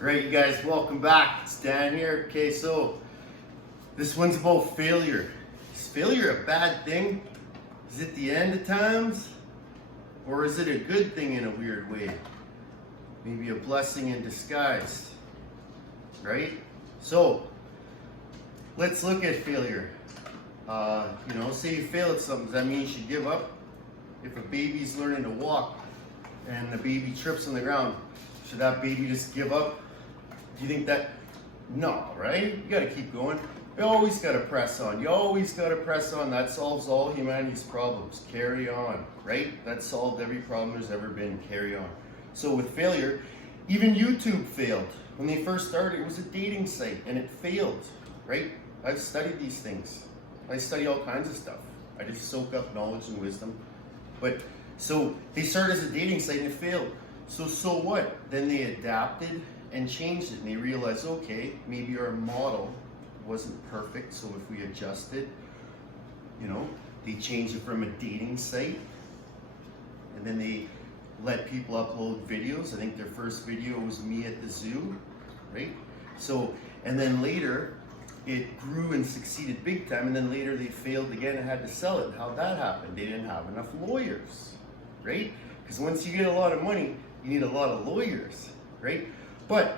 Right, you guys, welcome back. It's Dan here. Okay, so this one's about failure. Is failure a bad thing? Is it the end of times? Or is it a good thing in a weird way? Maybe a blessing in disguise, right? So, let's look at failure. Say you fail at something, does that mean you should give up? If a baby's learning to walk and the baby trips on the ground, should that baby just give up? Do you think that? No, right? You gotta keep going. You always gotta press on. You always gotta press on. That solves all humanity's problems. Carry on, right? That solved every problem there's ever been. Carry on. So with failure, even YouTube failed. When they first started, it was a dating site and it failed, right? I've studied these things. I study all kinds of stuff. I just soak up knowledge and wisdom. But so they started as a dating site and it failed. So what? Then they adapted and changed it, and they realized, okay, maybe our model wasn't perfect, so if we adjusted, they changed it from a dating site, and then they let people upload videos. I think their first video was me at the zoo, right? So, and then later, it grew and succeeded big time, and then later they failed again and had to sell it. How'd that happen? They didn't have enough lawyers, right? Because once you get a lot of money, you need a lot of lawyers, right? But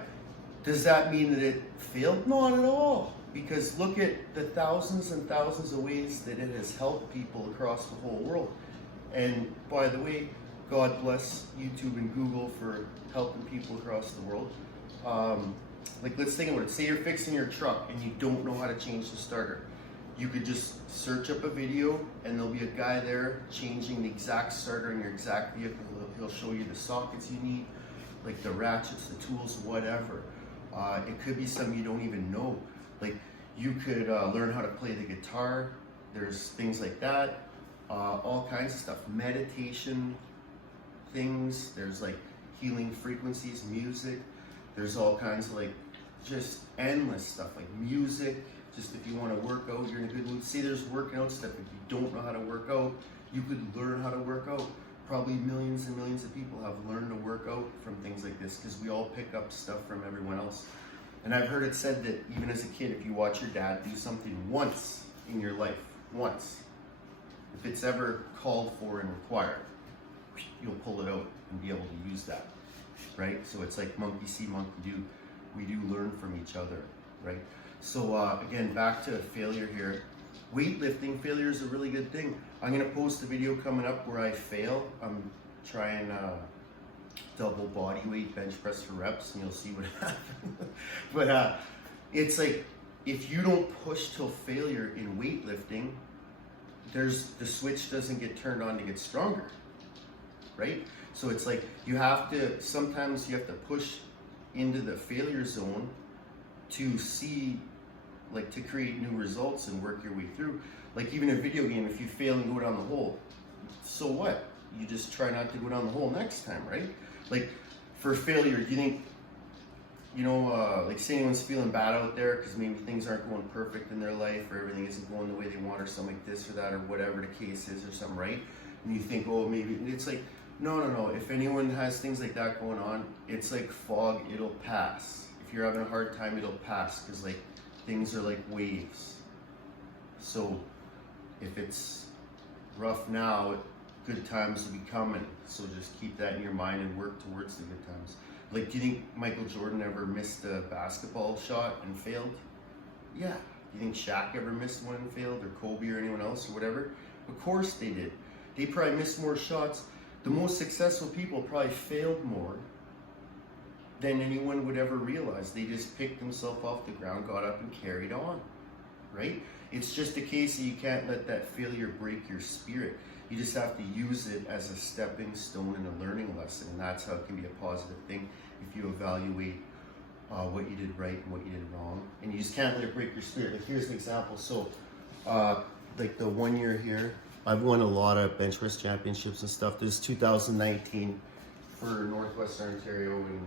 does that mean that it failed? Not at all. Because look at the thousands and thousands of ways that it has helped people across the whole world. And by the way, God bless YouTube and Google for helping people across the world. Let's think about it. Say you're fixing your truck and you don't know how to change the starter. You could just search up a video and there'll be a guy there changing the exact starter in your exact vehicle. He'll show you the sockets you need, like the ratchets, the tools, whatever. It could be something you don't even know. Like you could learn how to play the guitar. There's things like that. All kinds of stuff. Meditation things. There's like healing frequencies, music. There's all kinds of just endless stuff like music. Just if you want to work out, you're in a good mood. Say there's working out stuff. If you don't know how to work out, you could learn how to work out. Probably millions and millions of people have learned to work out from things like this because we all pick up stuff from everyone else. And I've heard it said that even as a kid, if you watch your dad do something once in your life, once, if it's ever called for and required, you'll pull it out and be able to use that, right? So it's like monkey see, monkey do. We do learn from each other, right? So again, back to failure here. Weightlifting, failure is a really good thing. I'm gonna post a video coming up where I fail. I'm trying double body weight bench press for reps, and you'll see what happens. But it's like if you don't push till failure in weightlifting, the switch doesn't get turned on to get stronger, right? So it's like sometimes you have to push into the failure zone to see, to create new results and work your way through. Like even a video game, if you fail and go down the hole, so what? You just try not to go down the hole next time, right? Like for failure, do you think, say anyone's feeling bad out there because maybe things aren't going perfect in their life or everything isn't going the way they want or something like this or that or whatever the case is or something, right? And you think, oh, maybe, it's like, no. If anyone has things like that going on, it's like fog, it'll pass. If you're having a hard time, it'll pass because things are like waves. So if it's rough now, good times will be coming. So just keep that in your mind and work towards the good times. Do you think Michael Jordan ever missed a basketball shot and failed? Yeah. Do you think Shaq ever missed one and failed, or Kobe or anyone else or whatever? Of course they did. They probably missed more shots. The most successful people probably failed more than anyone would ever realize. They just picked themselves off the ground, got up and carried on, right? It's just a case that you can't let that failure break your spirit. You just have to use it as a stepping stone and a learning lesson, and that's how it can be a positive thing if you evaluate what you did right and what you did wrong. And you just can't let it break your spirit. Here's an example. So the 1 year here, I've won a lot of bench press championships and stuff. This is 2019 for Northwestern Ontario and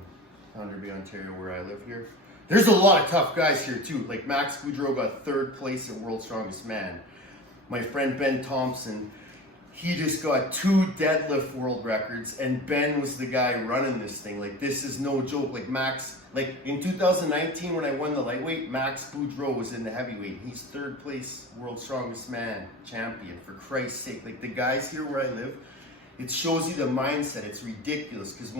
Thunder Bay, Ontario, where I live here. There's a lot of tough guys here too. Like Max Boudreau got 3rd place at World's Strongest Man. My friend Ben Thompson, he just got 2 deadlift world records, and Ben was the guy running this thing. Like, this is no joke. Like, Max, like in 2019 when I won the lightweight, Max Boudreau was in the heavyweight. He's 3rd place world's strongest man champion, for Christ's sake. Like, the guys here where I live, it shows you the mindset. It's ridiculous, because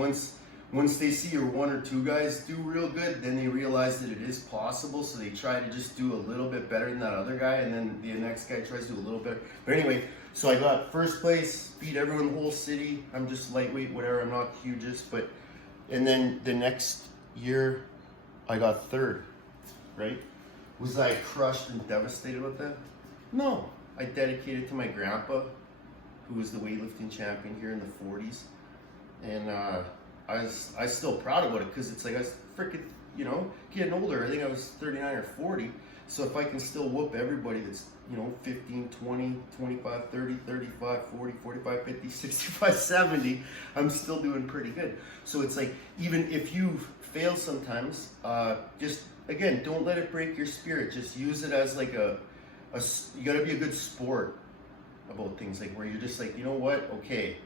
once they see your 1 or 2 guys do real good, then they realize that it is possible, so they try to just do a little bit better than that other guy, and then the next guy tries to do a little better. But anyway, so I got 1st place, beat everyone in the whole city. I'm just lightweight, whatever, I'm not hugest, but, and then the next year, I got 3rd, right? Was I crushed and devastated with that? No, I dedicated to my grandpa, who was the weightlifting champion here in the 40s, and I was still proud about it, because it's like I was freaking, you know, getting older. I think I was 39 or 40. So if I can still whoop everybody that's, you know, 15, 20, 25, 30, 35, 40, 45, 50, 65, 70, I'm still doing pretty good. So it's like, even if you fail sometimes, just, again, don't let it break your spirit. Just use it as like you gotta be a good sport about things, like where you're just like, you know what, okay,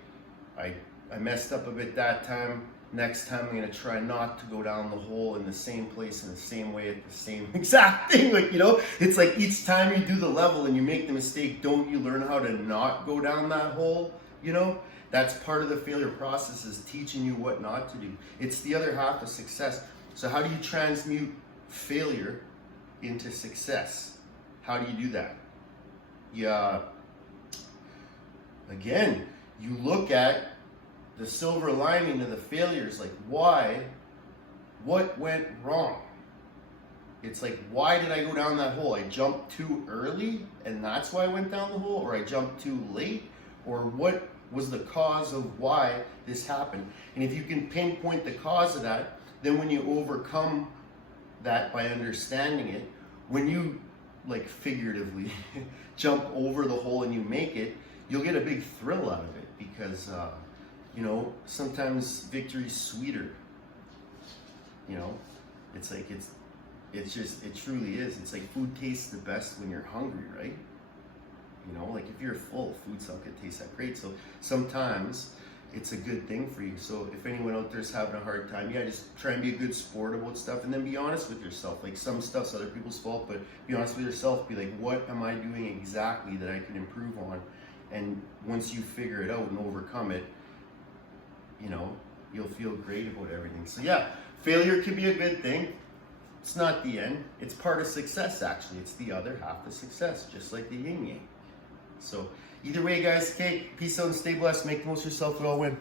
I messed up a bit that time. Next time I'm gonna try not to go down the hole in the same place in the same way at the same exact thing. Like, you know, it's like each time you do the level and you make the mistake, don't you learn how to not go down that hole? You know, that's part of the failure process, is teaching you what not to do. It's the other half of success. So how do you transmute failure into success? How do you do that? Yeah, again, you look at the silver lining of the failures, like what went wrong? It's like, why did I go down that hole? I jumped too early and that's why I went down the hole, or I jumped too late, or what was the cause of why this happened? And if you can pinpoint the cause of that, then when you overcome that by understanding it, when you, like, figuratively jump over the hole and you make it, you'll get a big thrill out of it, because you know, sometimes victory's sweeter. You know, it's like, it's just, it truly is. It's like food tastes the best when you're hungry, right? You know, like if you're full, food's not gonna taste that great. So sometimes it's a good thing for you. So if anyone out there's having a hard time, yeah, just try and be a good sport about stuff, and then be honest with yourself. Like, some stuff's other people's fault, but be honest with yourself. Be like, what am I doing exactly that I can improve on? And once you figure it out and overcome it, you know, you'll feel great about everything. So yeah, failure can be a good thing. It's not the end. It's part of success, actually. It's the other half of success, just like the yin yang. So either way, guys, okay, peace out and stay blessed. Make the most of yourself. We all win.